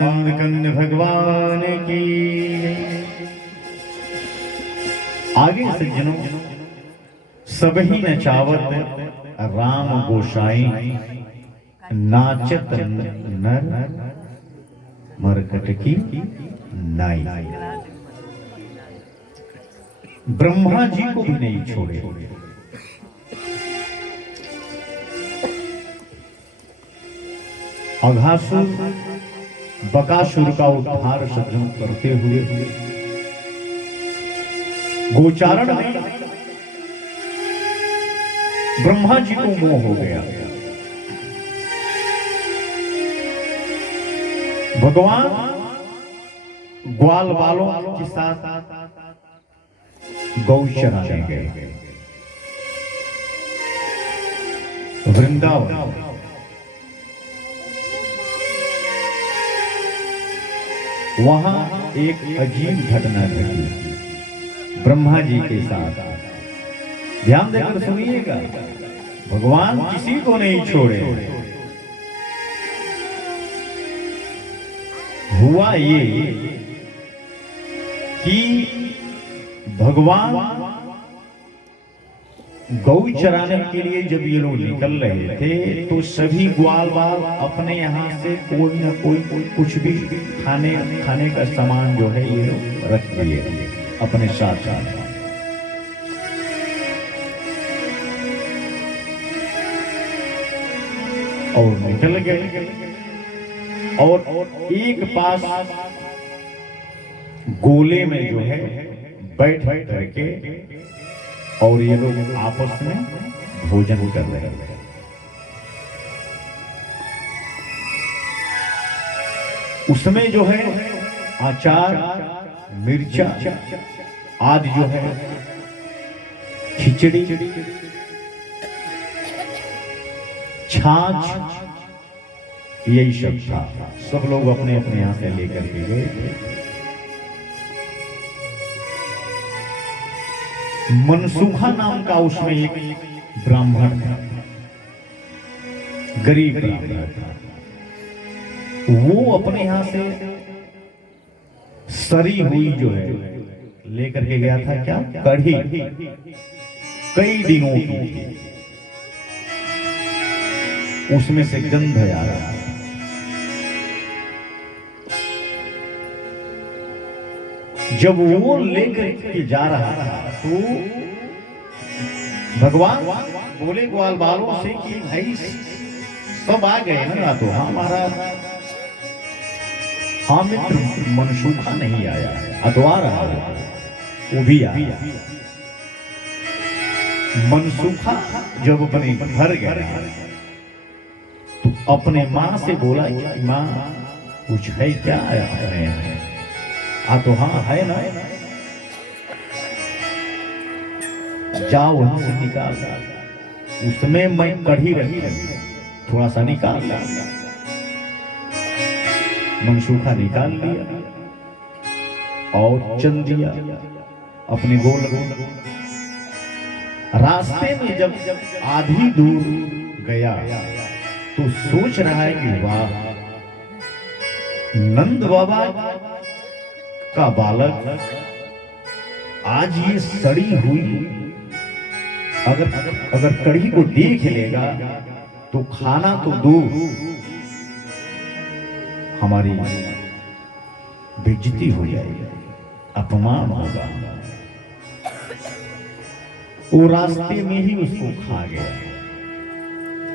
कंद भगवान की। आगे सज्जनों, सबही नचावत राम गोसाई, नाचत नर मरकट की नाई। ब्रह्मा जी को भी नहीं छोड़े। अघासुर बकासुर का उद्धार सज्जन करते हुए गोचारण में ब्रह्मा जी को मोह हो गया। भगवान ग्वाल बालों के साथ गौ चराने गए वृंदावन। वहां एक अजीब घटना घटी ब्रह्मा जी के साथ। ध्यान देकर सुनिएगा, भगवान किसी को नहीं छोड़े। हुआ ये कि भगवान गौ चराने के लिए जब ये लोग निकल रहे थे तो सभी ग्वाल बाल अपने यहाँ से कोई ना कोई कुछ भी खाने का सामान जो है ये लोग रख दिए अपने साथ साथ। और निकल गए और एक पास गोले में जो है बैठ करके और ये लोग आपस में भोजन कर रहे हैं। उसमें जो है अचार, मिर्चा आदि जो है, खिचड़ी, छाछ, यही सब था। सब लोग अपने अपने यहां से लेकर के गए। मनसूखा नाम का उसमें एक ब्राह्मण था, गरीब ब्राह्मण था। वो अपने यहां से सरी हुई जो है लेकर के गया था। क्या? कढ़ी, कई दिनों की। उसमें से गंध आ रहा है। जब वो लेकर के जा रहा था तो भगवान बोले ग्वाल बालों से कि भाई सब आ गए ना, तो हमारा मित्र मनसूखा नहीं आया, अतवा रहा वो भी आया। मनसूखा जब अपने घर गया तो अपने माँ से बोला कि माँ कुछ है क्या अपने यहाँ? तो हाँ है ना, जाओ वहां से निकाल। उसमें मैं कढ़ी रही थोड़ा सा निकाल ला। मनसूखा निकाल लिया और चल दिया अपने गोल गोल। रास्ते में जब आधी दूर गया तो सोच रहा है कि वाह, नंद बाबा का बालक आज ये सड़ी हुई अगर कढ़ी को देख लेगा तो खाना तो दूर, हमारी बेइज्जती हो जाएगी, अपमान होगा। वो रास्ते में ही उसको खा गया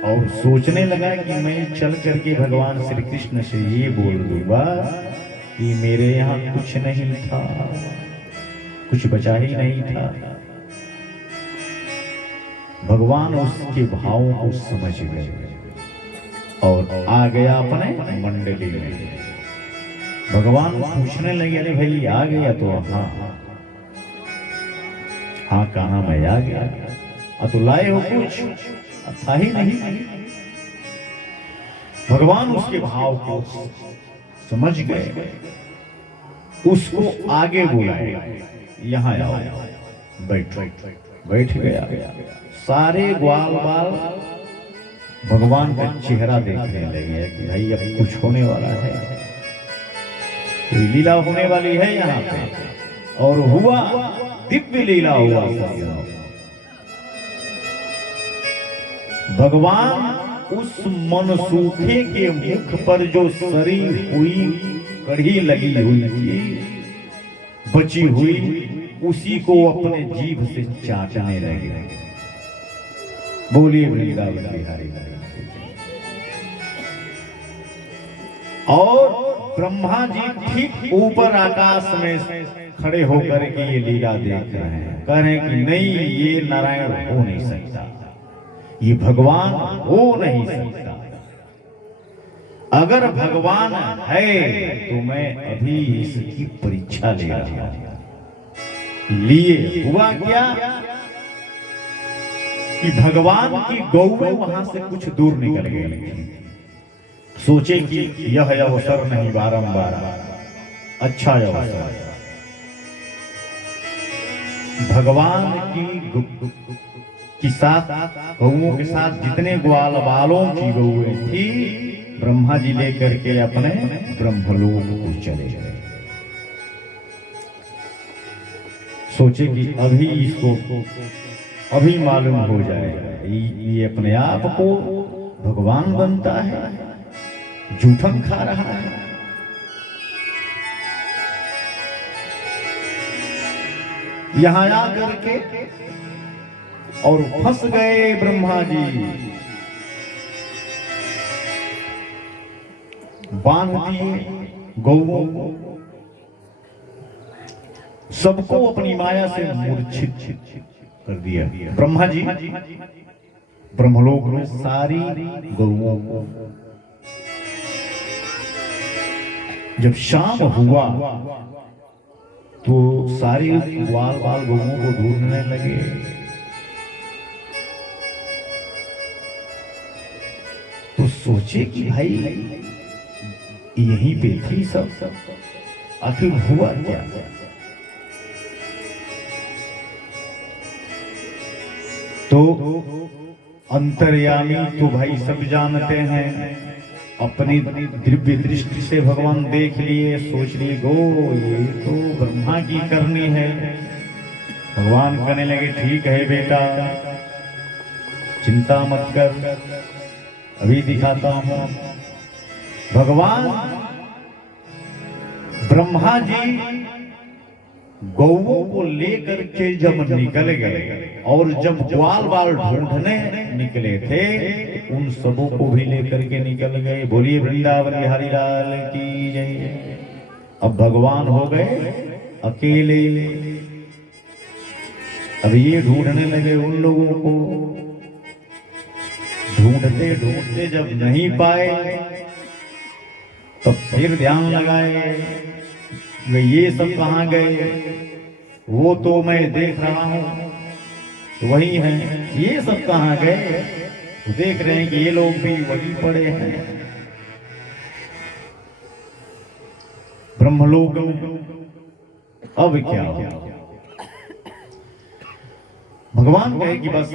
और सोचने लगा कि मैं चल करके भगवान श्री कृष्ण से ये बोल दूंगा कि मेरे यहाँ कुछ नहीं था, कुछ बचा ही नहीं था। भगवान उसके भावों को समझ गए और आ गया अपने मंडली में। भगवान पूछने लगे, अरे भाई आ गया? तो हाँ हाँ कहना मैं आ गया। तो लाए हो कुछ? था ही नहीं। भगवान उसके भाव को समझ गए, उसको आगे बुलाया, यहाँ आओ, बैठो। बैठ गया। सारे ग्वाल बाल भगवान का चेहरा देखने लगे कि भाई अब कुछ होने वाला है। कोई लीला होने वाली है यहाँ पे, और हुआ दिव्य लीला हुआ। भगवान उस मनसूखे के मुख पर जो सरी हुई कड़ी लगी हुई थी, बची हुई, उसी को अपने जीभ से चाटने लगे। बोलिए वृंदावन बिहारी। और ब्रह्मा जी ठीक ऊपर आकाश में खड़े होकर के ये लीला देख रहे हैं, कह रहे हैं कि नहीं, ये नारायण हो नहीं सकता, ये भगवान हो नहीं सकता। अगर भगवान है तो मैं अभी इसकी परीक्षा ले रहा हूं। लिए हुआ क्या कि भगवान की गौएं वहां से कुछ दूर निकल गई। सोचे कि यह अवसर नहीं, बारंबार अच्छा अवसर, भगवान की साथ गौओं के साथ जितने ग्वाल बालों की गौएं थी, ब्रह्मा जी लेकर के अपने ब्रह्मलोक को चले गए। सोचे कि अभी इसको अभी मालूम हो जाएगा, ये अपने आप को भगवान बनता है, जूठन खा रहा है। यहां आकर के और फंस गए ब्रह्मा जी, बांध दिए गौओं को, सबको अपनी माया से मूर्छित कर दिया। ब्रह्मा जी ब्रह्मलोक में सारी गौओं को, जब शाम हुआ तो सारी ग्वाल बाल गौओं को ढूंढने लगे। तो सोचे कि भाई यहीं पे थी सब, आखिर हुआ क्या? तो अंतर्यामी तो भाई सब जानते हैं, अपनी दिव्य दृष्टि से भगवान देख लिए, सोच लिए गो ये तो ब्रह्मा की करनी है। भगवान कहने लगे ठीक है बेटा, चिंता मत कर, अभी दिखाता हूं। भगवान ब्रह्मा जी गौओं को लेकर के जब निकल गए, और जब ग्वाल बाल ढूंढने निकले थे, उन सबों को भी लेकर के निकल गए। बोलिए वृंदावन बिहारी लाल की जय। अब भगवान हो गए अकेले। अब ये ढूंढने लगे उन लोगों को, ढूंढते ढूंढते जब नहीं पाए, तब फिर ध्यान लगाए, वे ये सब कहां गए? वो तो मैं देख रहा हूं वही है, ये सब कहां गए? देख रहे हैं कि ये लोग भी वही पड़े हैं ब्रह्मलोक में। अब क्या हो? भगवान कहे कि बस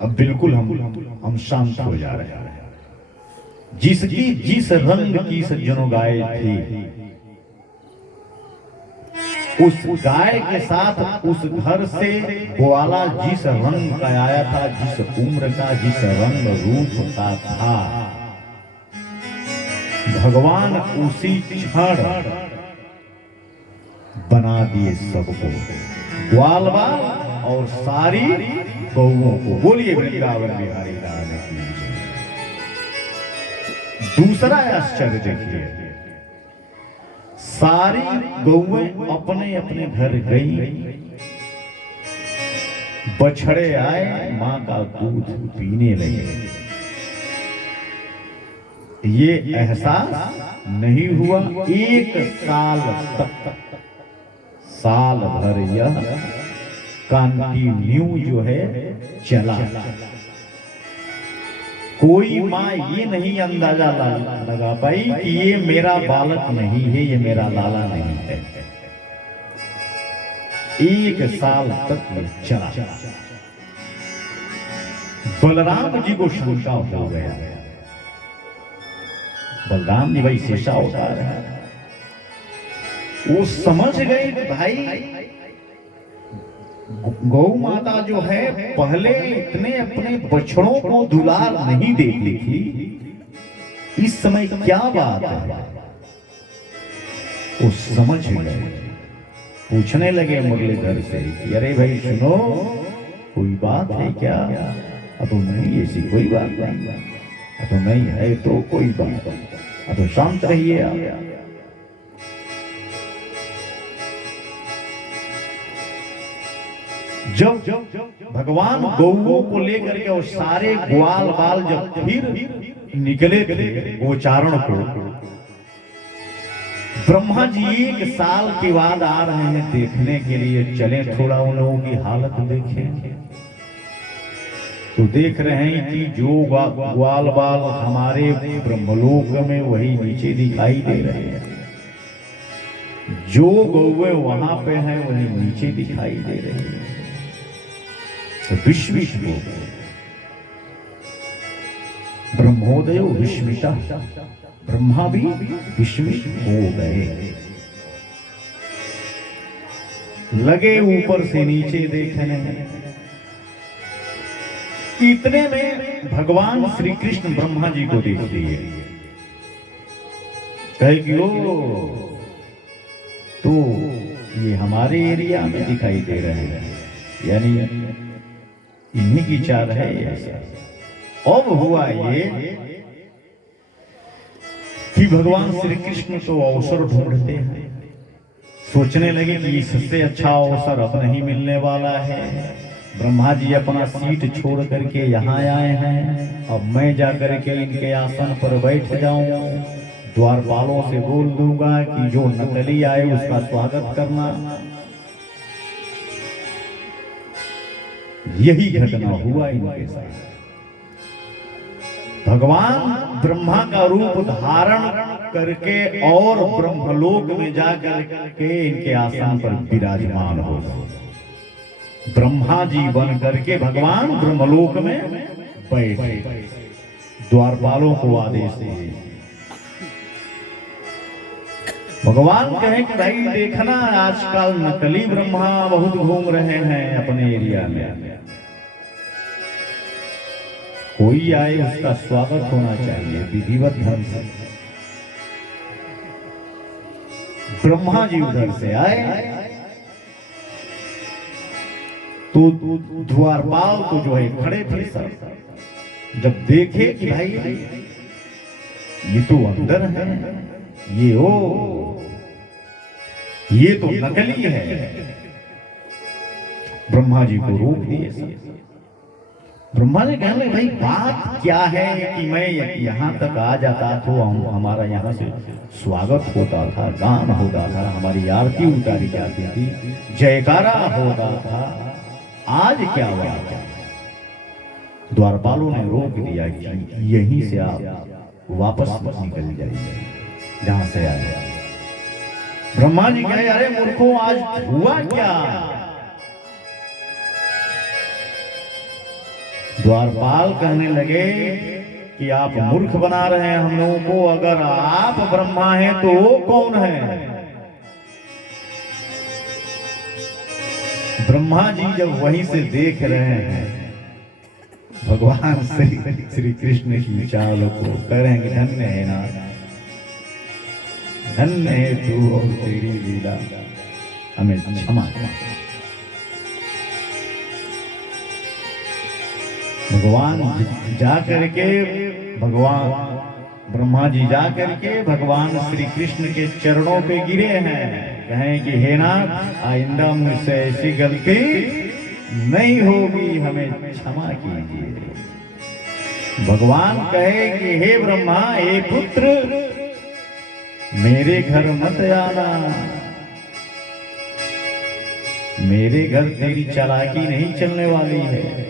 अब बिल्कुल हम शांत हो जा रहे हैं। जिसकी जिस रंग की सज्जनों गाय थी, उस गाय के साथ उस घर से ग्वाला जिस रंग का आया था, जिस उम्र का, जिस रंग रूप का था, भगवान उसी क्षण बना दिए सबको, ग्वाल बाल और सारी गौओं को। बोलिए वृंदावन बिहारी लाल की। दूसरा आश्चर्य देखिए, सारी गौएं अपने अपने घर गई, बछड़े आए, मां का दूध पीने लगे। ये एहसास नहीं हुआ 1 साल तक, साल भर यह कंटिन्यू जो है चला। कोई माँ ये नहीं अंदाजा लगा पाई कि ये मेरा बालक नहीं है, ये मेरा लाला नहीं है। 1 साल तक ये चला। बलराम जी को शंका हो गया। बलराम जी भाई शेषा अवतार है, वो समझ गए कि भाई गौ माता जो है पहले इतने अपने बछड़ों को दुलार नहीं देती थी, इस समय क्या बात है। वो समझ गए, पूछने लगे मुरलीधर से कि अरे भाई सुनो, कोई बात है क्या? तो नहीं, ऐसी कोई बात नहीं। तो नहीं है तो कोई बात नहीं, तो शांत रहिए आप। जब भगवान गौओं को लेकर के और सारे ग्वाल बाल जब फिर निकले थे गोचारण को, ब्रह्मा जी 1 साल के बाद आ रहे हैं देखने के लिए। चले थोड़ा उन लोगों की हालत देखें तो देख रहे हैं कि जो ग्वाल बाल हमारे ब्रह्मलोक में वही नीचे दिखाई दे रहे हैं, जो गौवे वहां पे हैं वही नीचे दिखाई दे रहे हैं। विस्मित हो गए, ब्रह्मोदय विस्मिता, ब्रह्मा भी विस्मित हो गए, लगे ऊपर से नीचे देखने। इतने में भगवान श्री कृष्ण ब्रह्मा जी को देख लिए, कहे कि ओ तो ये हमारे एरिया में दिखाई दे रहे हैं, यानी इन्हीं की चाल है ऐसा। अब हुआ ये कि भगवान श्री कृष्ण तो अवसर ढूंढते हैं, सोचने लगे कि इससे अच्छा अवसर अब नहीं मिलने वाला है। ब्रह्मा जी अपना सीट छोड़ करके यहाँ आए हैं, अब मैं जा करके इनके आसन पर बैठ जाऊं, द्वारपालों से बोल दूंगा कि जो नकली आए उसका स्वागत करना। यही घटना हुआ इनके साथ। भगवान ब्रह्मा का रूप धारण करके और ब्रह्मलोक में जाकर के इनके आसन पर विराजमान हो गए। ब्रह्मा जी बन करके भगवान ब्रह्मलोक में बैठे, द्वारपालों को आदेश दिए। भगवान कहे कि भाई देखना, आजकल नकली ब्रह्मा बहुत घूम रहे हैं अपने एरिया में, कोई आए उसका स्वागत होना चाहिए विधिवत ढंग से। ब्रह्मा जी उधर से आए तो द्वारपाल तो जो है खड़े थे सब, जब देखे कि भाई ये तो अंदर है, ये तो नकली है, ब्रह्मा जी को रोक दिए सब। ब्रह्मा ने कहने भाई बात क्या है कि मैं यहाँ तक आ जाता तो हमारा यहाँ से स्वागत होता था, गान होता था, हमारी आरती उतारी जाती थी, जयकारा होता था, आज क्या हुआ? द्वारपालों ने रोक दिया कि यहीं से आप वापस निकल जाइए जहां से आए। ब्रह्मा जी कहे अरे मूर्खों, आज हुआ क्या? द्वारपाल कहने लगे कि आप मूर्ख बना रहे हैं हम लोगों को, अगर आप ब्रह्मा हैं तो वो कौन है? ब्रह्मा जी जब वहीं से देख रहे हैं भगवान श्री कृष्ण की चाल को, करेंगे धन्य है ना, धन्य है तू और तेरी लीला, हमें क्षमा कर। भगवान जा करके ब्रह्मा जी जा करके भगवान श्री कृष्ण के चरणों पे गिरे हैं, कहें कि हे नाथ, आइंदा मुझसे ऐसी गलती नहीं होगी, हमें क्षमा कीजिए। भगवान कहे कि हे ब्रह्मा, हे पुत्र, मेरे घर मत आना, मेरे घर तेरी चालाकी नहीं चलने वाली है।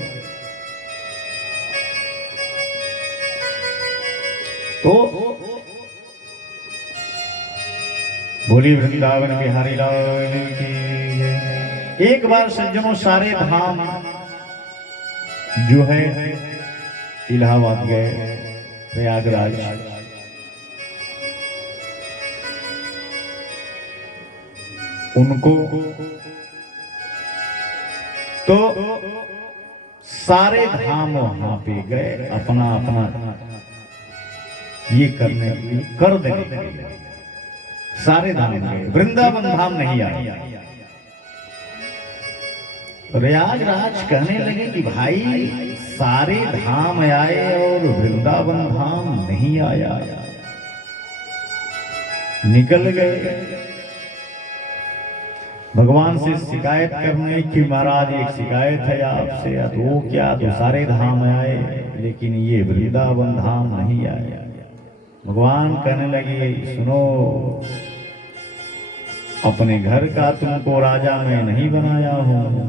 तो बोली वृंदावन बिहारी लाल की। एक बार सज्जनों सारे धाम जो है इलाहाबाद गए, प्रयागराज, उनको तो सारे धाम वहां पे गए, अपना अपना ये करने कर देने के लिए सारे धाम गए, वृंदावन धाम नहीं आए। प्रयागराज कहने लगे कि भाई सारे धाम आए और वृंदावन धाम नहीं आया। निकल गए भगवान से शिकायत करने की, महाराज एक शिकायत है आपसे। वो क्या? तो सारे धाम आए लेकिन ये वृंदावन धाम नहीं आया। भगवान कहने लगे सुनो, अपने घर का तुमको राजा मैं नहीं बनाया हूं,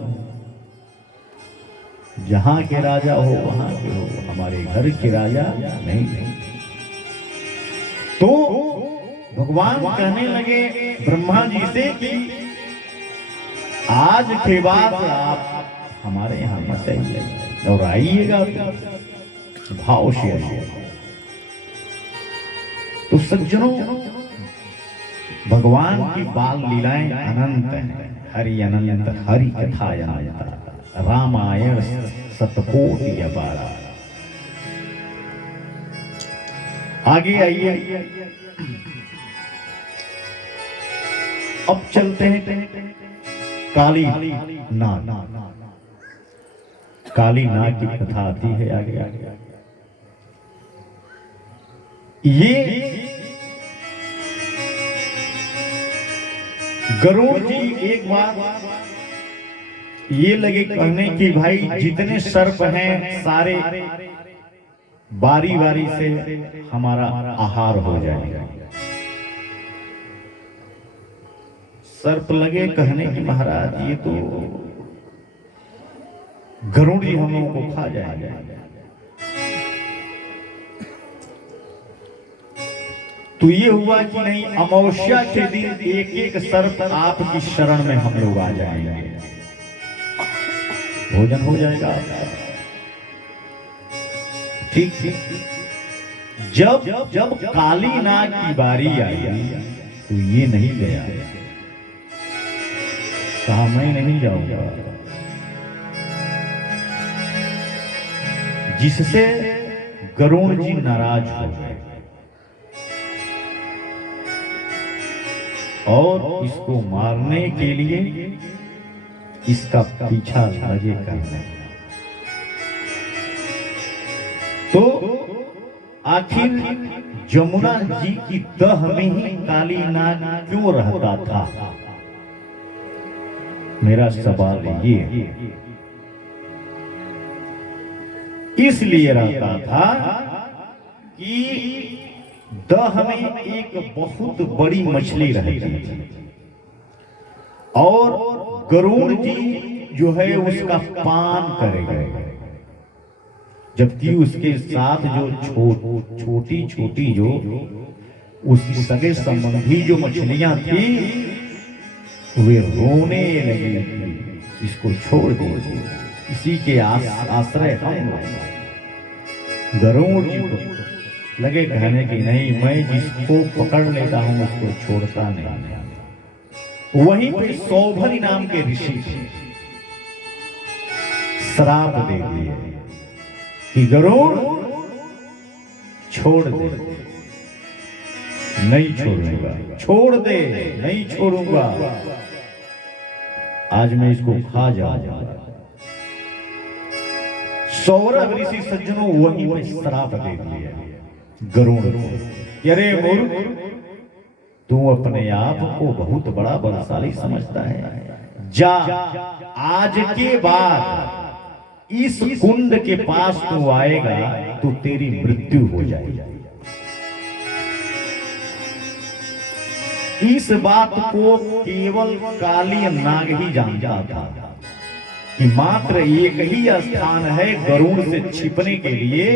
जहां के राजा हो वहां के हो, हमारे घर के राजा नहीं। तो भगवान कहने लगे ब्रह्मा जी से कि आज के बाद आप हमारे यहां मत आइए और आइएगा भाव से आइएगा। तो सज्जनों, भगवान की बाल लीलाएं अनंत हैं। हरि अनंत हरि कथा अनंत, रामायण शतकोटि अपारा। आगे आइए, अब चलते हैं काली नाग। काली नाग की कथा आती है आगे आगे। ये गरुड़ जी एक बार ये लगे कहने कि भाई जितने सर्प हैं सारे बारी बारी से हमारा आहार हो जाएगा। सर्प लगे कहने कि महाराज ये तो गरुड़ जी हम लोगों को खा जाएगा। तो ये हुआ कि नहीं, अमावस्या के दिन एक एक सर्प आपकी शरण में हम लोग आ जाएंगे, भोजन हो जाएगा। ठीक ठीक। जब जब काली नाग की बारी आई तो ये नहीं गया, कहा मैं नहीं जाऊंगा, जिससे गरुड़ जी नाराज हो गए और इसको मारने के लिए इसका पीछा लगे करने। तो आखिर जमुना जी की दह में ही काली नाग क्यों रहता था? मेरा सवाल ये इसलिए रहता था कि दह में एक बहुत बड़ी मछली रहती थी और गरुड़ जी जो है उसका पान करेगा, जबकि उसके साथ जो छोटी छोटी जो उसकी सगे संबंधी जो मछलियां थी वे रोने लगी, इसको छोड़ दो, इसी के आश्रय हम। गरुड़ जी को लगे कहने की नहीं, मैं जिसको पकड़ लेता हूं उसको छोड़ता नहीं। वहीं पे सौभरी नाम के ऋषि श्राप दे दिए कि गरुड़ छोड़ दे, नहीं छोड़ूंगा, छोड़ दे, नहीं छोड़ूंगा, आज मैं इसको खा जाऊंगा। सौरभ ऋषि सज्जनों वहीं पे श्राप दे दिए गरुड़ को। अरे मूर्ख, तू अपने आप को बहुत बड़ा बलशाली समझता है, जा आज के बाद इस कुंड के पास तू आएगा तो तेरी मृत्यु हो जाएगी। इस बात को केवल काली नाग ही जानता था कि मात्र एक ही स्थान है गरुड़ से छिपने के लिए,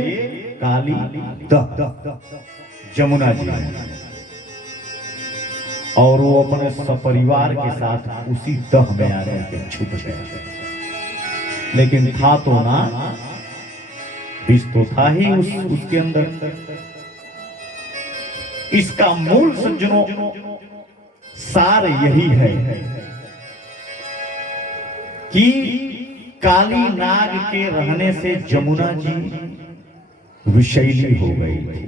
काली दह जमुना जी, और वो अपने सपरिवार के साथ उसी दह में आ के छुप गए। लेकिन था तो ना, विष तो था ही उसके अंदर। इसका मूल सज्जनों सार यही है कि काली नाग के रहने से जमुना जी विषैली हो गई थी।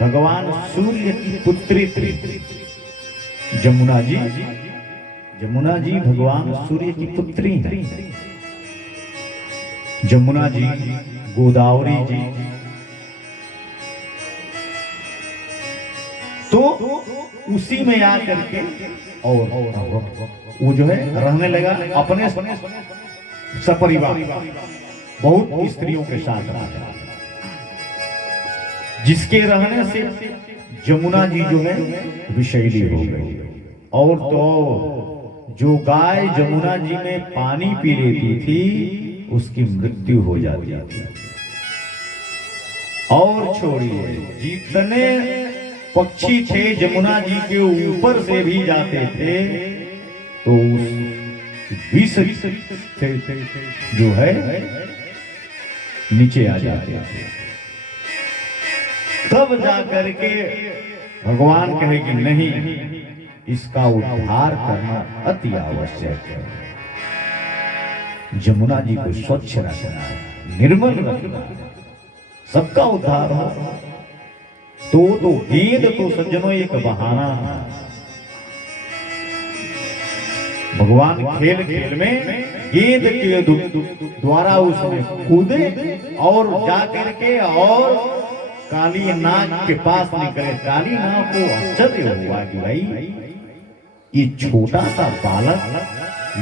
भगवान सूर्य की पुत्री थी जमुना जी। जमुना जी भगवान सूर्य की पुत्री हैं। जमुना जी, गोदावरी जी, तो उसी में आकर के और वो जो है रहने लगा अपने सपरिवार, बहुत स्त्रियों के साथ रहा, जिसके रहने से जमुना जी जो है विषैली हो गई। और तो जो गाय जमुना जी में पानी पी लेती थी उसकी मृत्यु हो जाती थी। और छोड़िए, जितने पक्षी थे जमुना जी के ऊपर से भी जाते थे तो उस विष से जो है नीचे आ जाते थे। तब जाकर के भगवान कहे कि नहीं, इसका उद्धार करना अति आवश्यक है। जमुना जी को स्वच्छ रखना, निर्मल रखना, सबका उद्धार हो। तो गेंद तो सज्जनों एक बहाना है। भगवान खेल खेल में गेंद के द्वारा उसने कूदे और जाकर के और काली नाग के पास निकले। काली नाग को आश्चर्य हुआ कि भाई ये छोटा सा बालक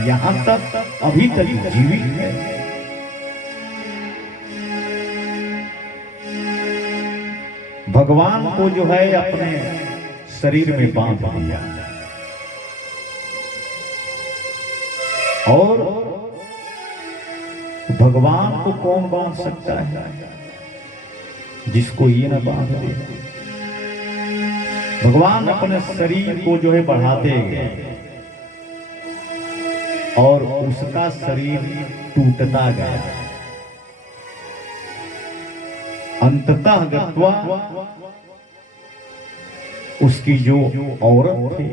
यहां तक अभी तक जीवित है। भगवान को जो है अपने शरीर में बांध दिया और भगवान को कौन बांध सकता है जिसको ये न बांध दे। भगवान अपने शरीर को जो है बढ़ाते गए और उसका शरीर टूटता गया। अंततः गत्वा उसकी जो औरत थी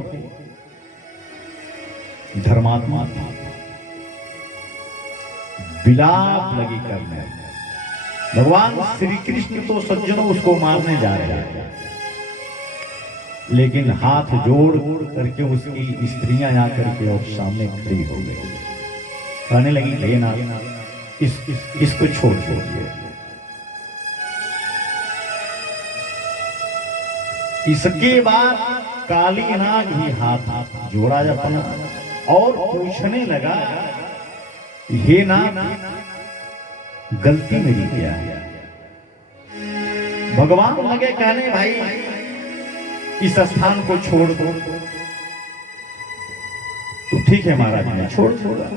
धर्मात्मा विलाप लगी करने। भगवान श्री कृष्ण तो सज्जनों उसको मारने जा रहे हैं, लेकिन हाथ जोड़ करके उसकी स्त्रियां आकर के और सामने खड़ी हो गई। कहने लगी हे ना, इसको छोड़ दीजिए। इसके बाद काली नाग भी हाथ जोड़ा अपना और पूछने लगा, हे नाग गलती मेरी क्या है? भगवान लगे कहने भाई इस स्थान को छोड़ दो। तो ठीक है महाराज, मैं छोड़ा,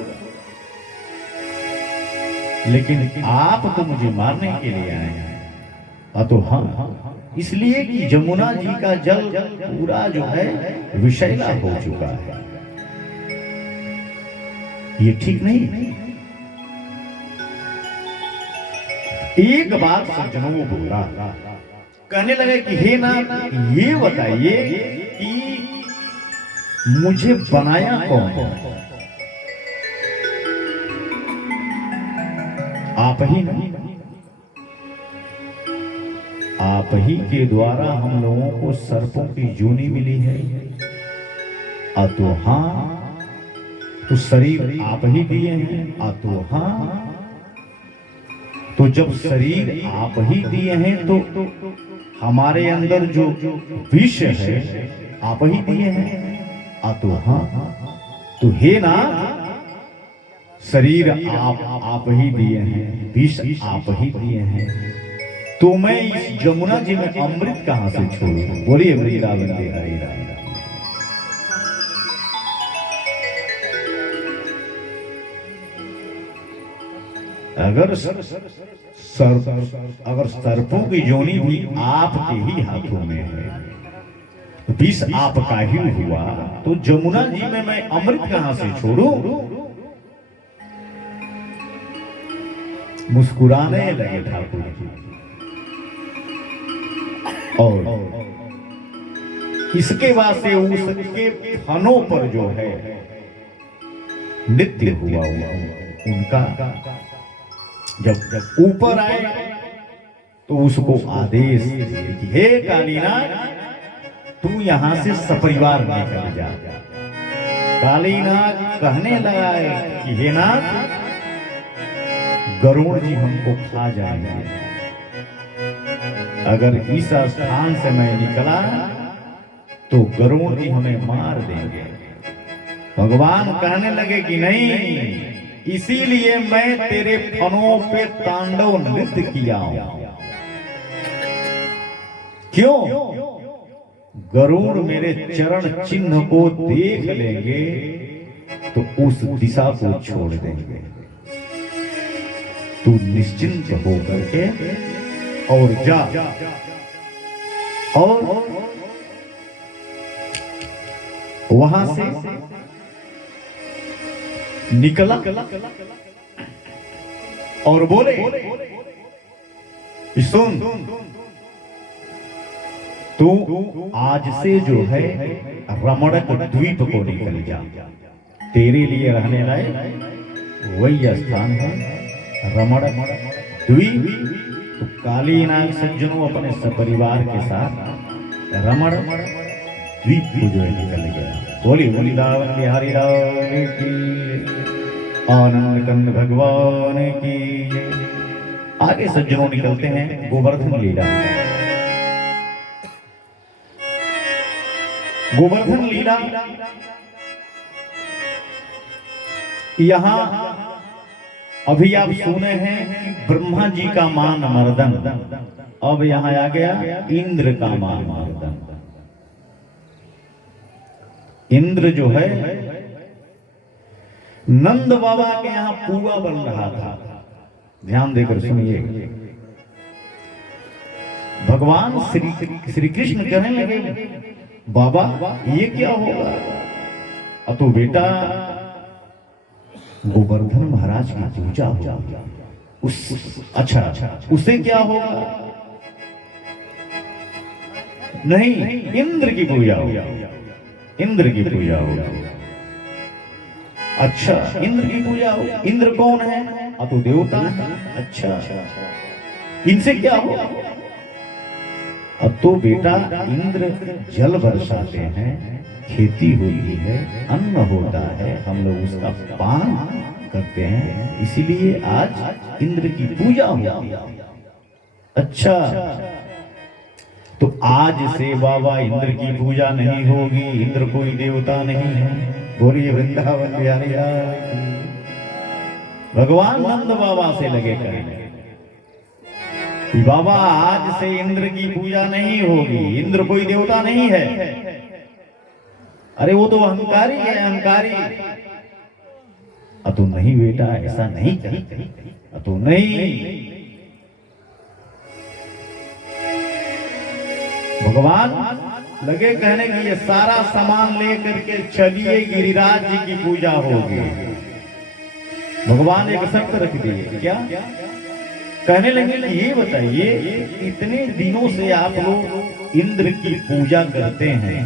लेकिन आप तो मुझे मारने के लिए आए हैं। तो हाँ, इसलिए कि जमुना जी का जल पूरा जो है विषैला हो चुका है, ये ठीक नहीं। एक बार सज्जनों को बोला, कहने लगे कि हे ना, ये बताइए कि मुझे बनाया कौन? आप ही नहीं। आप ही के द्वारा हम लोगों को सर्पों की जोनी मिली है। तो हाँ, तो शरीर आप ही दिए हैं। तो हाँ, तो जब शरीर आप ही दिए हैं तो हमारे अंदर जो विष है आप ही दिए हैं। तो हाँ, तो हे ना, शरीर आप ही दिए हैं, विष आप ही दिए हैं, तो मैं इस जमुना जी में अमृत कहां से छोड़ूं? बोलिए वृंदावन के हरे राम। अगर सर्पों की जोनी भी आपके ही हाथों में है, विष आपका ही हुआ, तो जमुना जी में मैं अमृत कहां से छोड़ूं? मुस्कुराने लगे ठाकुर जी और इसके वास्ते उसके फनों पर जो है नृत्य हुआ उनका जब ऊपर आए तो उसको आदेश दिए कि हे कालीना, तू यहां से सपरिवार निकल जा। कालीनाग कहने लगा है कि हे नाथ, गरुड़ जी हमको खा जाएंगे, अगर इस स्थान से मैं निकला तो गरुड़ जी हमें मार देंगे। भगवान कहने लगे कि नहीं, इसीलिए मैं तेरे फनों पे तांडव नृत्य किया हूं। क्यों? गरुड़ मेरे चरण चिन्ह को देख लेंगे तो उस दिशा को छोड़ देंगे। तू निश्चिंत होकर के और जा, और वहां से निकला और बोले, सुन, तू आज से जो है रमणक द्वीप को निकल जा। तेरे लिए रहने लायक वही स्थान है रमणक द्वीप। तो कालीनाग सज्जनों अपने सपरिवार के साथ रमणक द्वीप को जो है निकल गया। बोली वृंदावन बिहारी राम की, आनंद कंद भगवान की। आगे सज्जनों निकलते हैं गोवर्धन लीला। गोवर्धन लीला यहां अभी आप सुने हैं कि ब्रह्मा जी का मान मर्दन, अब यहां आ गया इंद्र का मान मर्दन। इंद्र जो है नंद बाबा के यहां पुआ बन रहा था। ध्यान देकर सुनिए। भगवान श्री कृष्ण कहने लगे, बाबा ये क्या होगा? अब तो बेटा गोवर्धन महाराज की पूजा होगा, अच्छा उससे क्या होगा? नहीं, इंद्र की पूजा होगा, इंद्र की पूजा होगा। अच्छा, इंद्र की पूजा हो। इंद्र कौन है? अब तो देवता है। अच्छा, इनसे क्या होगा? अब तो बेटा इंद्र जल बरसाते हैं, खेती होती है, अन्न होता है, हम लोग उसका पान करते हैं, इसीलिए आज इंद्र की पूजा होती है। अच्छा, तो आज से बाबा इंद्र की पूजा नहीं होगी, इंद्र कोई देवता नहीं है। बोलिए वृंदावन बिहारी लाल की। भगवान नंद बाबा से लगे कहने, बाबा आज से इंद्र की पूजा नहीं होगी, इंद्र कोई देवता नहीं है। अरे वो तो अहंकारी है, अहंकारी। तो नहीं बेटा, ऐसा नहीं कर, तो नहीं। भगवान लगे कहने की ये सारा सामान लेकर के चलिए, गिरिराज जी की पूजा होगी। भगवान एक शर्त रख दिए, क्या? कहने लगे कि ये बताइए, इतने दिनों से आप लोग इंद्र की पूजा करते हैं,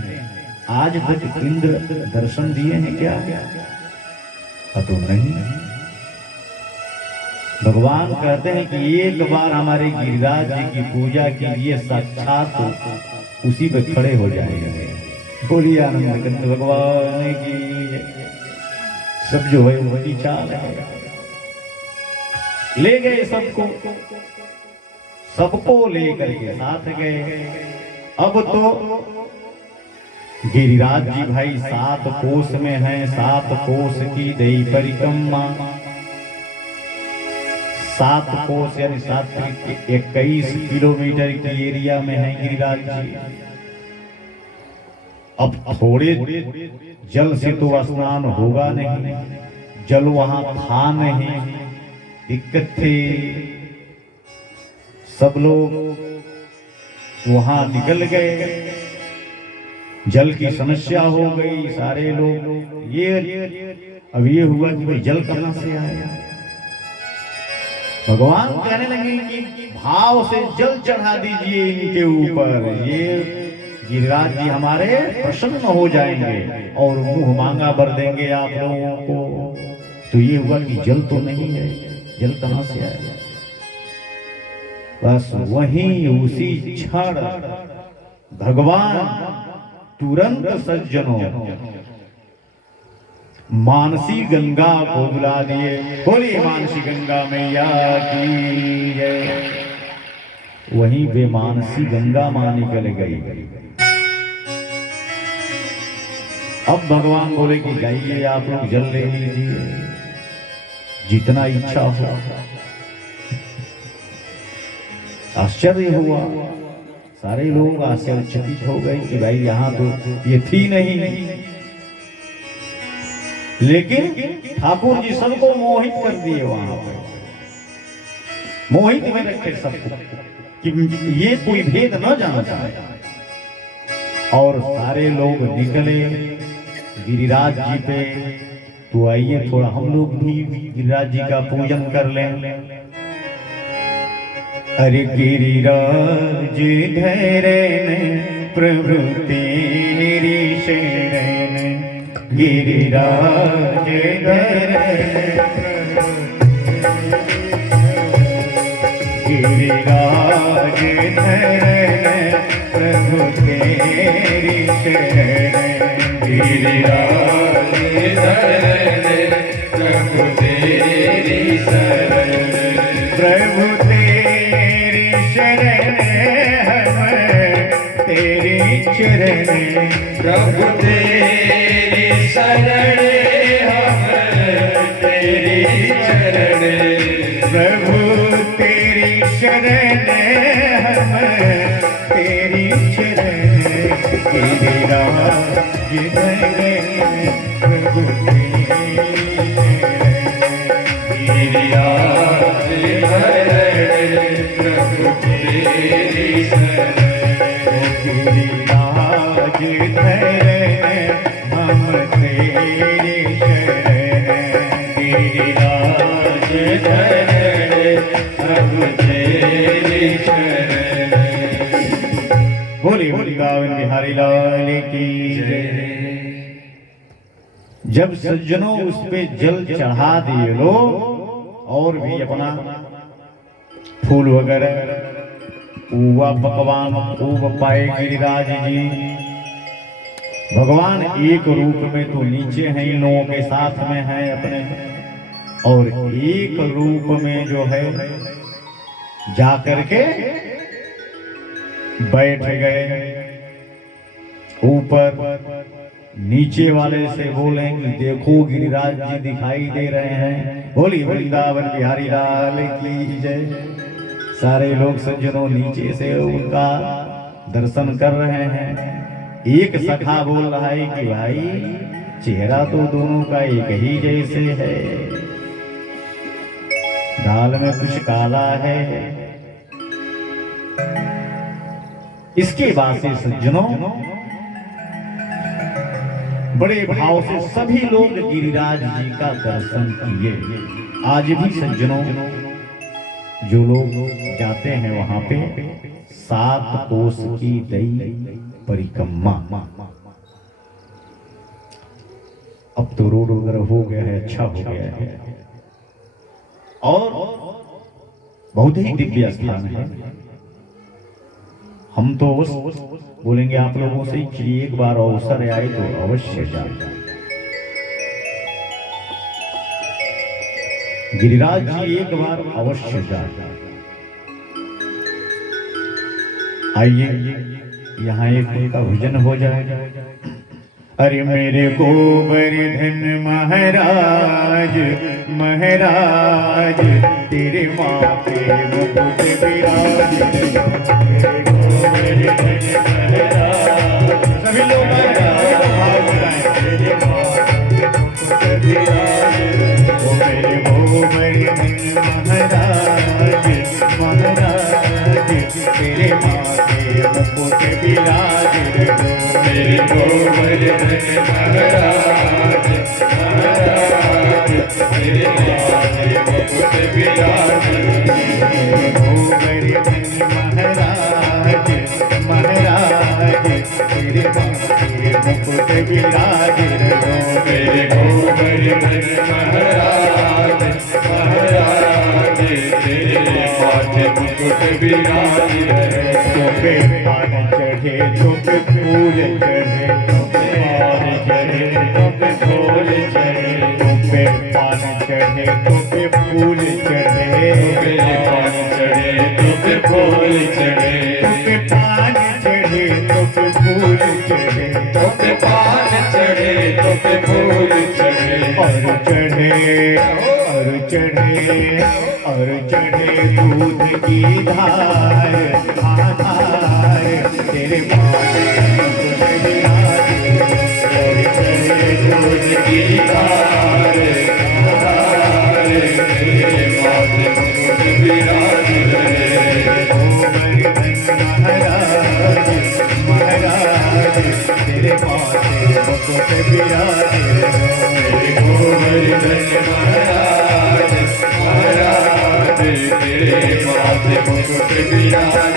आज तक इंद्र दर्शन दिए हैं क्या? तो नहीं। भगवान कहते हैं कि एक बार हमारे गिरिराज जी की पूजा कीजिए, साक्षात तो उसी पे खड़े हो जाएंगे। बोलिए आनंद कंद भगवान की। सब जो है वही चाल है। ले गए सबको, सबको लेकर के साथ गए। अब तो गिरिराज जी भाई 7 कोस में हैं, 7 कोस की दई परिक्रमा, 7 कोस यानी 21 किलोमीटर की एरिया में है गिरिराज जी। अब थोड़े जल से तो स्नान होगा नहीं, जल वहां था नहीं, दिक्कत थी। सब लोग वहां निकल गए, जल की समस्या हो गई, सारे लोग अब ये हुआ कि भाई जल कहां से आया? भगवान कहने लगे कि भाव से जल चढ़ा दीजिए इनके ऊपर। गिरिराज जी हमारे प्रसन्न हो जाएंगे और मुंह मांगा वर देंगे आप लोगों को। तो ये हुआ कि जल तो नहीं है, जल कहां से आएगा। बस वहीं उसी क्षण भगवान तुरंत सज्जनों मानसी गंगा को बुला दिए। बोली मानसी गंगा मैया की जय। वहीं वे मानसी गंगा मां निकल गई। अब भगवान बोले कि जाइए आप लोग जल ले लीजिए जितना इच्छा हो। आश्चर्य हुआ, सारे लोग आश्चर्यचकित हो गए कि भाई यहाँ तो ये थी नहीं। लेकिन ठाकुर जी सबको मोहित कर दिए, वहां पर मोहित में रखे सबको कि ये कोई भेद न जाना चाहे। और सारे लोग निकले गिरिराज जी पे। तो आइए थोड़ा हम लोग भी गिरिराज जी का पूजन कर लें। अरे गिरिराज धरन प्रभु तेरी शरण, गिरिराज धरन गिरिराज धरन प्रभु तेरी शरण, गिरिराज धरन प्रभु तेरी शरण, प्रभु तेरी शरण हम तेरी चरण, प्रभु तेरी शरण हम तेरी चरण, प्रभु तेरी शरण हम तेरी चरण, गिरिराज धरन प्रभु तेरी शरण, गिरिराज धरन प्रभु तेरी शरण, गिरिराज धरन हम तेरी शरण, गिरिराज धरन प्रभु तेरी शरण। बोली बोली गोविंद बिहारी लाल की जय। जब सज्जनों उस पे जल चढ़ा दिए लोग और भी अपना फूल वगैरह हुआ पकवान खूब पाए गिरिराज जी। भगवान एक रूप में तो नीचे हैं, इन लोगों के साथ में हैं अपने, और एक रूप में जो है जाकर के बैठ गए ऊपर। नीचे वाले से बोले कि देखो गिरिराज जी दिखाई दे रहे हैं। बोली वृंदावन बिहारी लाल की जय। सारे लोग सज्जनों नीचे से उनका दर्शन कर रहे हैं। एक सखा बोल रहा है कि भाई चेहरा तो दोनों का एक ही जैसे है, दाल में कुछ काला है। इसके बाद से सज्जनों बड़े भाव से सभी लोग गिरिराज जी का दर्शन किए। आज भी सज्जनों जो लोग जाते हैं वहां पे 7 कोस की दई परिक्रमा। अब तो रोड वगैरह हो गया है, अच्छा हो गया है और बहुत ही दिव्य स्थान है। हम तो बोलेंगे आप लोगों से कि एक बार अवसर आए तो अवश्य जाए। गिरिराज जी एक बार अवश्य जाए। आइए यहाँ एक उनका भजन हो जाएगा। अरे मेरे गोवर्धन महाराज महाराज तेरे माथे मुकुट विराज। सभी लोग मेरे गोवर्धन महाराज महाराज तेरे माथे मुकुट विराज। मेरे गोवर्धन महाराज महाराज तेरे माथे मुकुट विराज। गोवर्धन महाराज महाराज मुकुट विराज रहो, मेरे गोवर्धन महाराज महाराज तेरे माथे मुकुट विराज रहो। तुम पे पान चढ़े तुम पे फूल चढ़े, तुम पे पान चढ़े तुम पे फूल चढ़े, तुम पे पान चढ़े तुम पे फूल चढ़े, मेरे पान चढ़े तुम पे फूल चढ़े, तुम पे पान चढ़े तुम पे फूल चढ़े, तुम पे पान चढ़े तुम पे फूल चढ़े, और चढ़े और चढ़े और चढ़े दूध की धार आधार तेरे माथे मुकुट विराज, और चढ़े दूध की धार धार तेरे माथे मुकुट विराज रहे। गोवर्धन महाराज महाराज तेरे माथे मुकुट विराज, मेरे गोवर्धन महाराज महाराज तेरे माथे मुकुट विराज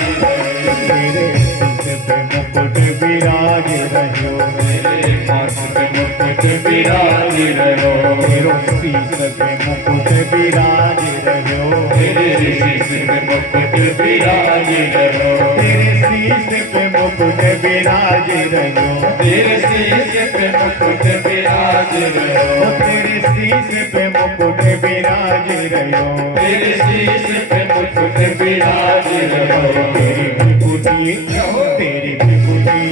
तेरे सिर पे मुकुट विराज रहो, मेरे माथे पे मुकुट विराज रहो, तेरो शीस पे मुकुट विराज रहो, तेरे शीश पे मुकुट विराज रहो, तेरे शीस पे मुकुट विराज रहो, तेरे शीश पे मुकुट विराज रहो, तेरे शीस पे मुकुट विराज रहो, तेरे शीश पे मुकुट विराज रहो, तेरी विभूति तेरी विभूति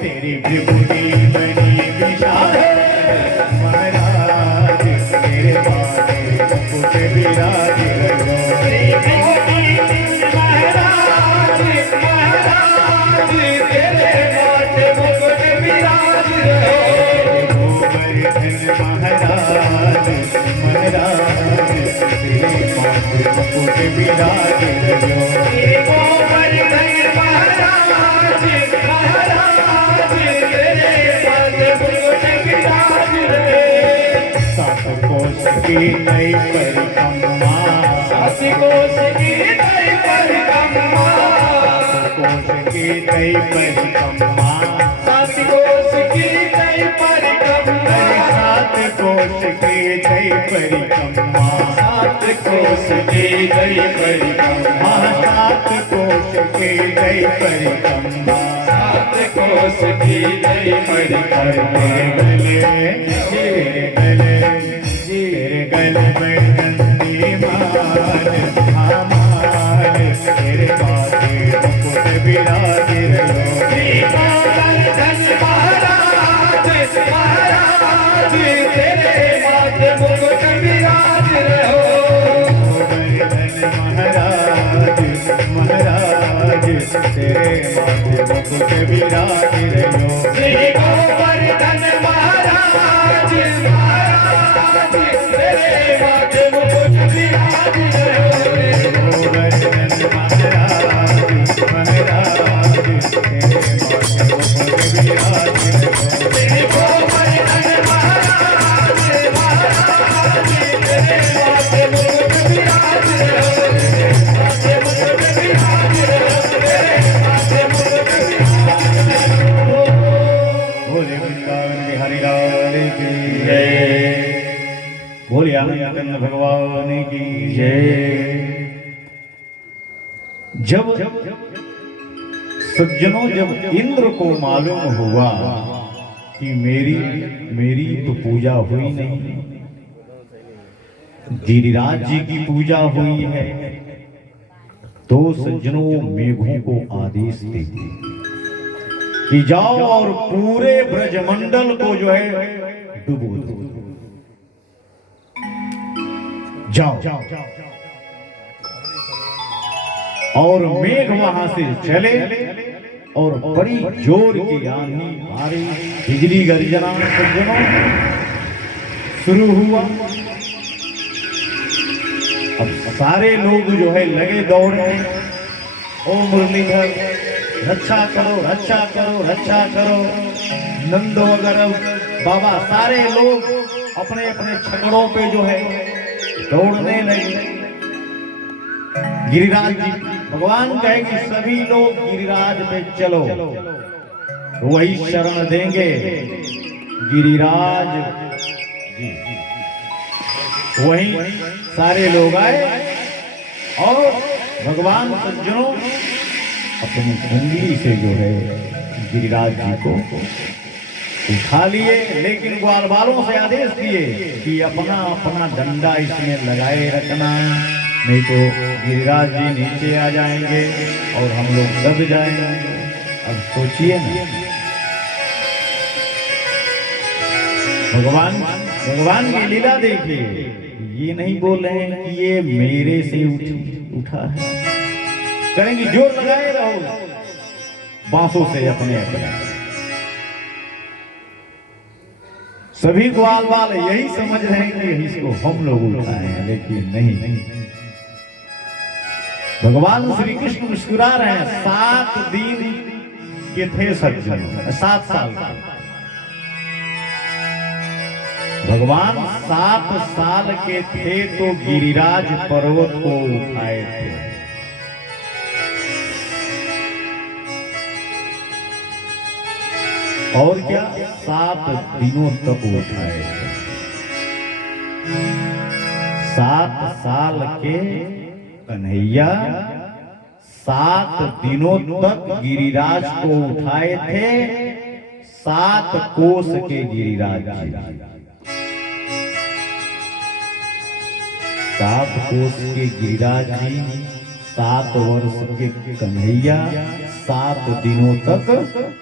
तेरी विभूति बनी विशाल महाराज तेरे माथे मुकुट विराज रहो, महाराज महाराज तेरे माथे मुकुट विराज रहो, गोवर्धन महाराज महाराज तेरे माथे मुकुट विराज रहो, गोवर्धन महाराज महाराज तेरे माथे मुकुट विराज रहे। सात कोश की नई परिक्रमा, सात कोश की नई परिक्रमा, कोश की नई परिक्रमा, सात कोश की नई परिक्रमा, सात कोश की नई परिक्रमा, सात कोश की नई परिक्रमा, सात कोश की नई परिक्रमा, सात कोश की नई परिक्रमा, तेरे गले तेरे गले में नंदी माल हमार तेरे माथे मुकुट विराज रहो, गोवर्धन महाराज महाराज तेरे माथे मुकुट विराज रहो, गोवर्धन महाराज महाराज तेरे माथे मुकुट विराज रहो, श्री गोवर्धन महाराज महाराज तेरे माथे मुकुट विराज रहो, गोवर्धन महाराज महाराज तेरे माथे मुकुट विराज रहो, श्री गोवर्धन महाराज महाराज तेरे माथे मुकुट विराज रहो, माथे मुकुट विराज रहो, तेरे माथे मुकुट विराज रहो। बोले वृंदावन बिहारी लाल की जय। बोले आनंद भगवान की जय। जब सज्जनों जब इंद्र को मालूम हुआ कि मेरी तो पूजा हुई नहीं, गिरिराज जी की पूजा हुई है, तो सज्जनों मेघों को आदेश दे कि जाओ और पूरे ब्रजमंडल को जो है डुबो दो, जाओ और मेघ वहां से चले और बड़ी जोर की आंधी बारिश बिजली गर्जना सज्जनों शुरू हुआ। अब सारे लोग जो है लगे दौड़ने, ओ मुरलीधर रक्षा करो रक्षा करो रक्षा करो, नंदो वगैरह बाबा सारे लोग अपने अपने छकड़ों पे जो है दौड़ने लगे। गिरिराज जी भगवान कहे कि सभी लोग गिरिराज पे चलो, वही शरण देंगे गिरिराज जी। वही सारे लोग आए और भगवान सज्जनों अपनी उंगली से जो है गिरिराज जी को उठा लिए, लेकिन ग्वाल बालों से आदेश दिए कि अपना अपना डंडा इसमें लगाए रखना, नहीं तो गिरिराज जी नीचे आ जाएंगे और हम लोग दब जाएंगे। अब सोचिए ना, भगवान की लीला देखिए। ये नहीं बोल रहे हैं कि ये मेरे से उठा है, करेंगे जोर लगाए रहो बांसों से अपने अपने। सभी ग्वाल बाल यही समझ रहे हैं कि इसको हम लोग उठाए हैं, लेकिन नहीं। भगवान श्री कृष्ण मुस्कुरा रहे हैं। 7 दिन के थे सज्जन, 7 साल का भगवान 7 साल के थे तो गिरिराज पर्वत को उठाए थे। और क्या 7 दिनों तक उठाए थे। 7 साल के कन्हैया 7 दिनों तक गिरिराज को उठाए थे। 7 कोस के गिरिराज जी, 7 कोस के गिरिराज जी, 7 वर्ष के कन्हैया 7 दिनों तक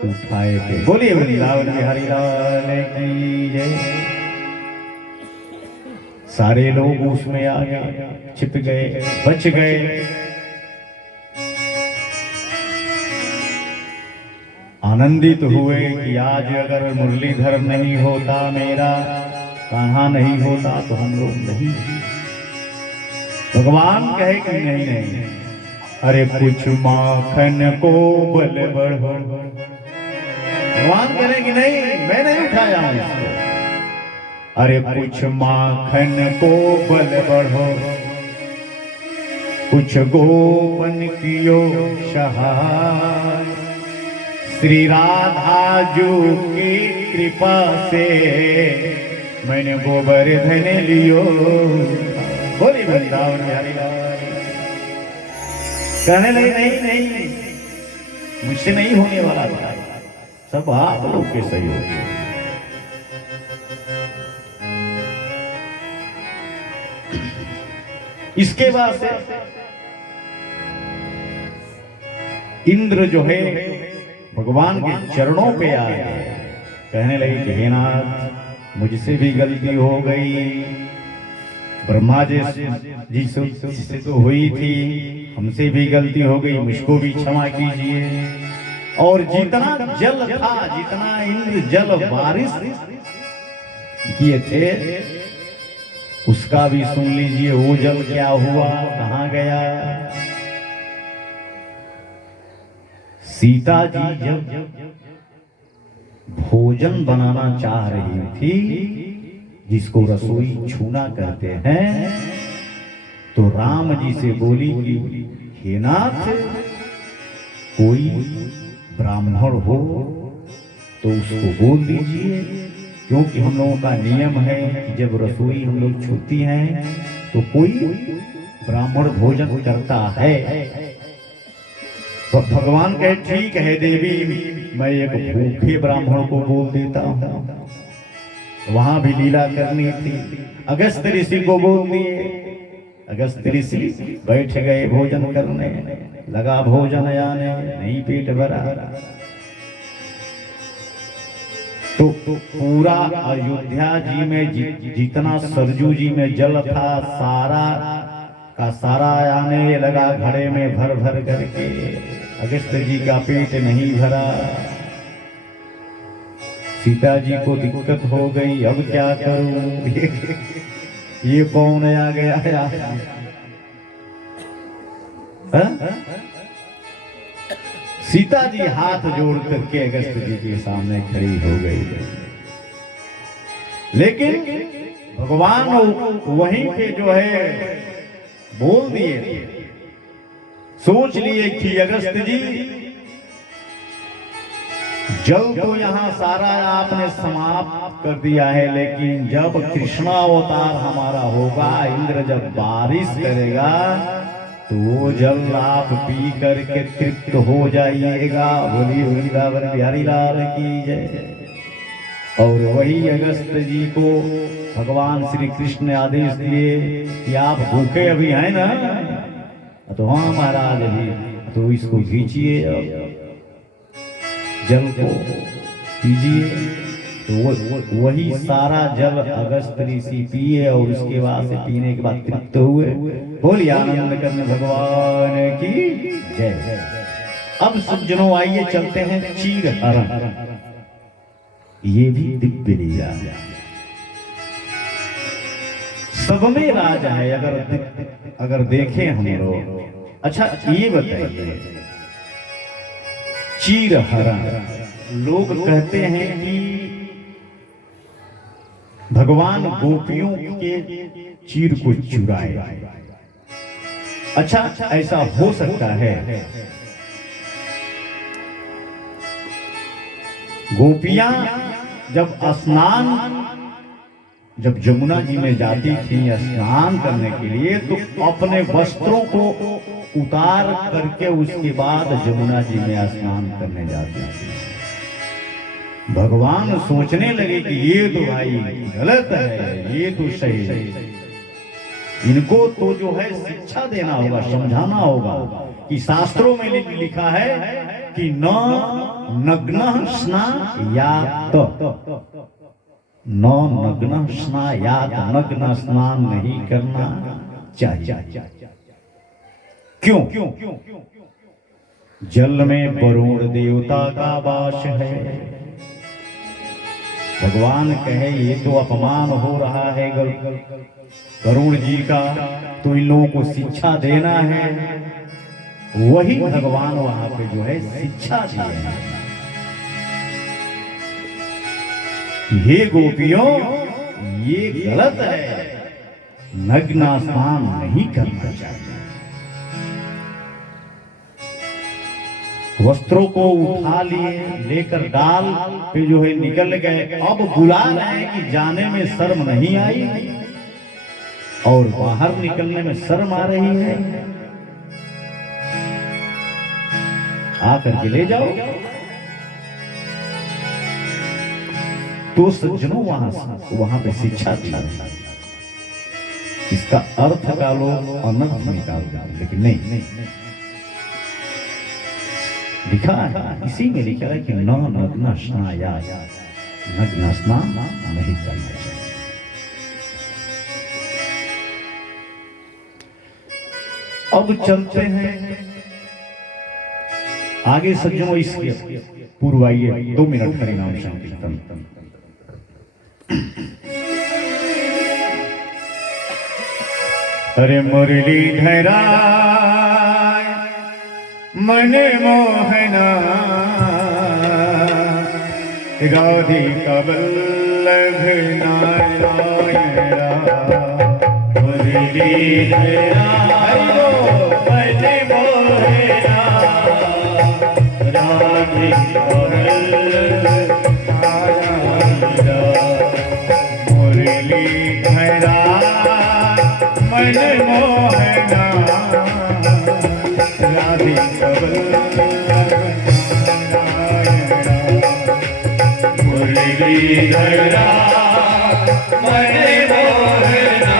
उठाए थे। बोलिए वृंदावन बिहारी लाल की जय। सारे लोग उसमें आ गए, छिप गए, बच गए। आनंदित हुए कि आज अगर मुरलीधर नहीं होता, मेरा कान्हा नहीं होता तो हम लोग नहीं। भगवान कहे कि नहीं, अरे कुछ माखन को बल बढ़ो। भगवान कहे कि नहीं, मैं नहीं उठाया हूं इसको। अरे कुछ माखन को बल बढ़ो, कुछ गोपन कियो सहाय। श्री राधा जू की कृपा से मैंने गोवर्धन लियो। बोली वृंदावन बिहारी लाल। कहने लगे नहीं, मुझसे नहीं होने वाला था, सब आप लोग के सहयोग। इसके बाद से इंद्र जो है भगवान के चरणों पे आए, कहने लगे कि हे नाथ, मुझसे भी गलती हो गई। ब्रह्मा जी से तो हुई थी, हमसे भी गलती हो गई, मुझको भी क्षमा कीजिए। और जितना जल था, जितना इंद्र जल बारिश किए थे, उसका भी सुन लीजिए। वो जल क्या हुआ, कहाँ गया। सीता जी जब भोजन बनाना चाह रही थी, जिसको रसोई छूना कहते हैं, तो राम जी से बोली कि हे नाथ, कोई ब्राह्मण हो तो उसको बोल दीजिए, क्योंकि हम लोगों का नियम है कि जब रसोई हम लोग छूती हैं तो कोई ब्राह्मण भोजन करता है। तो भगवान कहे ठीक है देवी, मैं एक भूखे ब्राह्मण को बोल देता हूँ। वहां भी लीला करनी थी। अगस्त ऋषि को बोल दिए। अगस्त ऋषि बैठ गए भोजन करने, लगा भोजन आने, नहीं पेट भरा। तो पूरा अयोध्या जी में जितना सरजू जी में जल था, सारा का सारा आने लगा घड़े में भर भर करके। अगस्त जी का पेट नहीं भरा। सीता जी को दिक्कत हो गई, अब क्या करूं। ये कौन आ गया है। सीता जी हाथ जोड़ करके अगस्त जी के सामने खड़ी हो गई, लेकिन भगवान वहीं पे जो है बोल दिए। सोच लिए कि अगस्त जी जल तो यहाँ सारा आपने समाप्त कर दिया है, लेकिन जब कृष्णावतार हमारा होगा, इंद्र जब बारिश करेगा तो वो जल आप पी करके तृप्त हो जाइएगा। बोली वृंदावन बिहारी लाल की जय। और वही अगस्त जी को भगवान श्री कृष्ण ने आदेश दिए कि आप भूखे अभी हैं ना, तो हाँ महाराज अभी, तो इसको खींचिए, जल को पीजिए। तो वही सारा जल अगस्त ऋषि पिए और उसके बाद से पीने के बाद तृप्त हुए। बोलिए आनंद करने भगवान की जय। अब सज्जनों आइए चलते हैं चीर हरण। ये भी दिव्य लीला है, सब में राज है। अगर देखें हम लोग, अच्छा ये बताइए, चीर हरण लोग कहते हैं कि भगवान गोपियों के चीर को चुराए। अच्छा ऐसा हो सकता है? गोपियां जब जमुना जी में जाती थी स्नान करने के लिए, तो अपने वस्त्रों को उतार करके उसके बाद जमुना जी में स्नान करने जाती थी। भगवान सोचने लगे कि ये तो भाई गलत है, ये तो सही है, इनको तो जो है शिक्षा देना होगा, समझाना होगा कि शास्त्रों में लिखा है कि न नग्न स्नायात, न नग्न स्नायात, नग्न स्नान नहीं करना चाहिए। क्यों? जल में वरुण देवता का वास है। भगवान कहे ये तो अपमान हो रहा है वरुण जी का, तो इन लोगों को शिक्षा देना है। वही भगवान वहां पे जो है शिक्षा दिए हैं। हे गोपियों, ये गलत है, नग्न स्नान नहीं करना चाहिए। वस्त्रों को उठा लिए, लेकर डाल पे जो है निकल गए। अब बुला रहे हैं कि जाने में शर्म नहीं आई और बाहर निकलने में शर्म आ रही है, आकर के ले जाओ। तो सज्जनों वहां पे शिक्षा दी, इसका अर्थ का लोग अनर्थ निकाल देते, लेकिन नहीं, लिखा है, इसी में लिखा है कि न नग्न स्नायात, नग्न स्नान नहीं करना चाहिए। अब चलते हैं आगे सज्जनों, इसके पूर्व आइए 2 मिनट हरिनाम संकीर्तन। अरे मुरलीधरा मन मोहना, राधिका वल्लभ नारायणा, मुरलीधरा मन मोहना, राधिका वल्लभ नारायणा, मुरलीधरा मन मोहना, राधिका मुरलीधरा मन मोहना,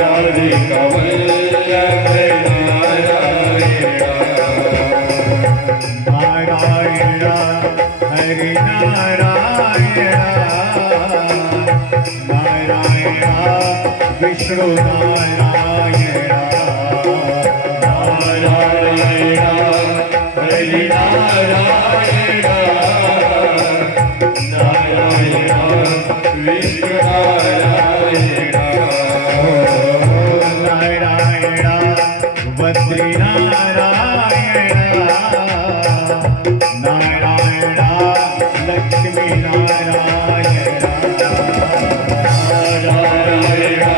राधिका वल्लभ नारायणा, नारायणा हरि नारायणा, नारायणा विष्णु नारायणा, नारायणा हरि नारायणा, नारायणा विष्णु नारायणा, नारायणा बद्री नारायणा, नारायणा लक्ष्मी नारायणा, नारायणा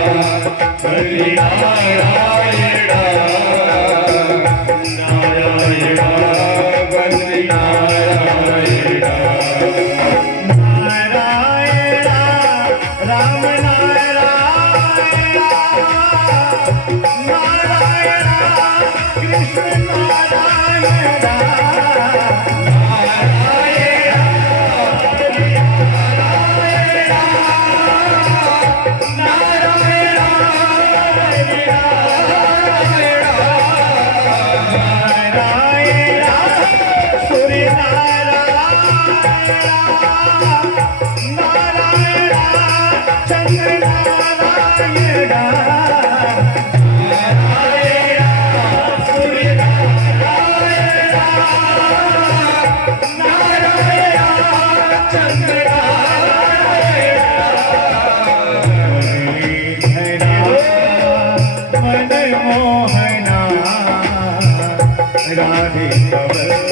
हरि नारायणा, Radhe